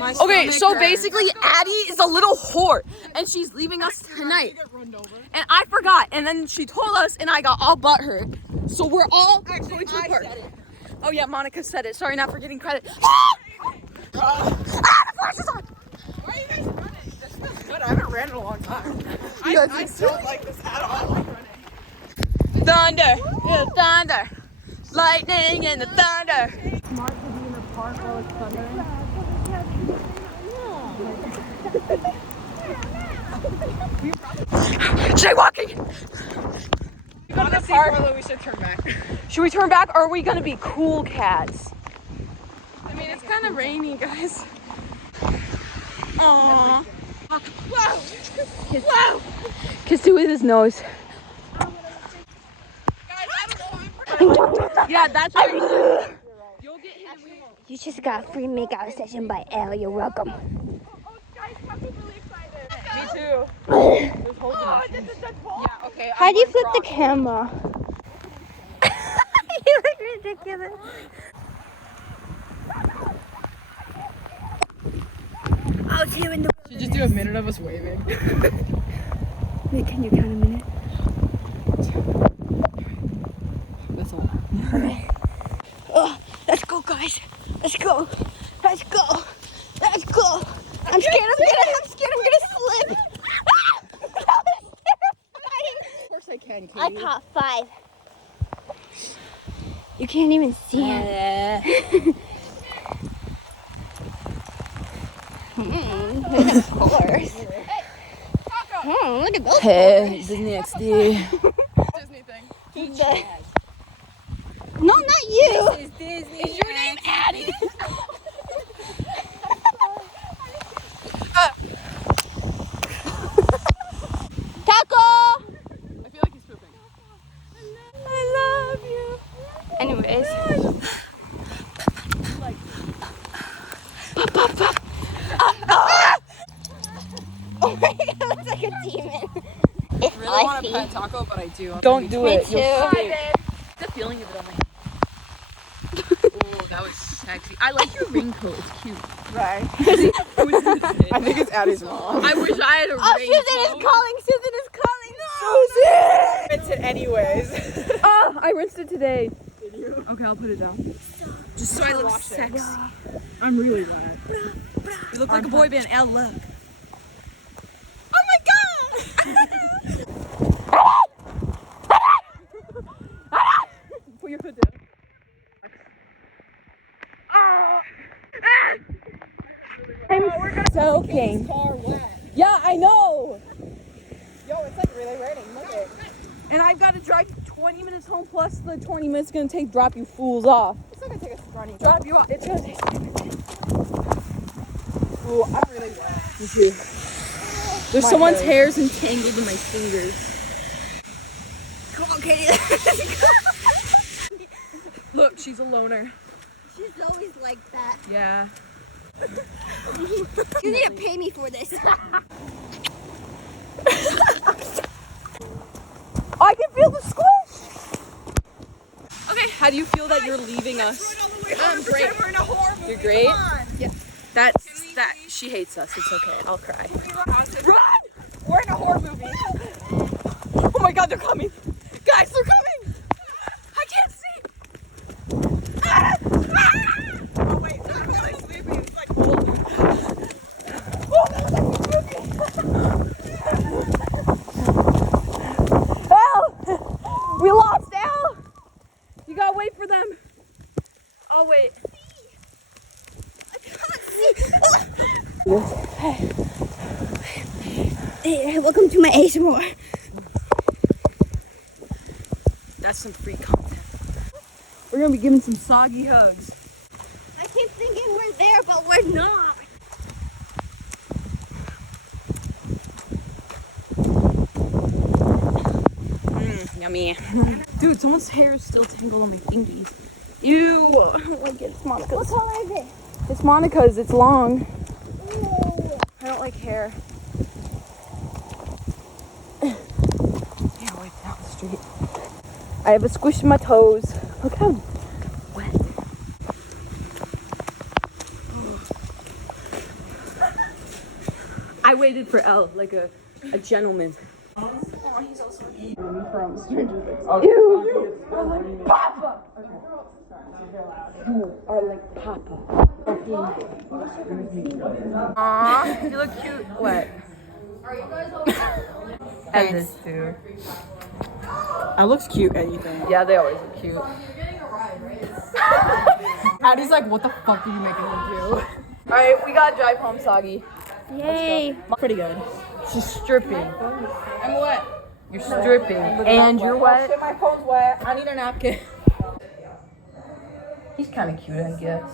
Okay, so basically Addie is a little whore and she's leaving us tonight. And I forgot, and then she told us and I got all butthurt. So we're all going to the park. Oh yeah, Monica said it. Sorry, not for getting credit. The flash is on! Why are you guys running? This feels good. I haven't ran in a long time. I don't like this at all. I like running. Thunder, yeah, thunder. Lightning and the thunder. Smart to be in the park while it's thundering. Jaywalking! We go to the park. We should turn back. Should we turn back or are we gonna be cool cats? I mean, it's kind of rainy, guys. Aww. Whoa! Whoa! Kiss it with his nose. Yeah, that's right. You'll get hit. You just got a free makeout session by Elle. You're welcome. Oh, guys, I'm really excited. Me too. Oh, this is the ball. Yeah, okay. How do you flip the camera? You look ridiculous. Out here in the Should just do a minute of us waving. Wait, can you count a minute? That's all. Okay. Oh, let's go, guys. Let's go. Let's go. Let's go. I'm scared. I'm gonna slip. That was terrifying. Of course I can, Katie. I caught 5. You can't even see it. Look at horse. Look at those Hey, Disney XD. Disney thing. No, not you. This is Disney. Is your name Addie? Taco. I feel like he's pooping. I love you. Anyways. Oh my god, it looks like a demon. It's I really want to spicy. pet Taco, but I do. Don't do Me it. too. You'll see the feeling of it on my hand. Oh, that was sexy. I like your raincoat. It's cute. Right. I think it's Addie's mom. I wish I had a Oh, raincoat. Susan is calling. Susan is calling. It's it anyways. Oh, I rinsed it today. Did you? Okay, I'll put it down. Just so I look sexy. I'm really glad. You look like a boy band. Al, look. Oh my god. Put your foot down. I'm soaking. Car wet. Yeah, I know. Yo, it's like really raining. Look at it. And I've got to drive 20 minutes home plus the 20 minutes it's going to take to drop you fools off. It's not gonna take us running. Drop you off. It's going to take 20 minutes. Ooh, I'm really wet. Me too. There's My someone's hair. hair's entangled in my fingers. Come on, Katie. Look, she's a loner. She's always like that. Yeah. You need to pay me for this. I can feel the squish. Okay, how do you feel that you're leaving us? I'm great. We're in a horror movie. You're great? Come on. Yeah. That she hates us. It's okay. I'll cry. Run! We're in a horror movie. Oh my god, they're coming. Guys, they're coming. I can't see. Oh wait, I'm really sleepy. It's like Al! We lost Al! You gotta wait for them. I'll wait. Hey, welcome to my ASMR. That's some free content. We're gonna be giving some soggy hugs. I keep thinking we're there, but we're not. Yummy. Dude, someone's hair is still tangled on my fingies. Ew. I don't like it. It's Monica's. What color is it? It's Monica's. It's long. Ooh. I don't like hair. Yeah, wipe down the street. I have a squish in my toes. Look how wet. I waited for Elle like a gentleman. From Stranger Things. You are like Papa. You are like Papa. Aw, you look cute. What? And this too. That looks cute, anything. Yeah, they always look cute. Addie's like, what the fuck are you making him do? Alright, we gotta drive home, Soggy. Yay. Pretty good. She's stripping. I'm wet. You're stripping. And you're wet. Shit, my phone's wet. I need a napkin. He's kind of cute, I guess.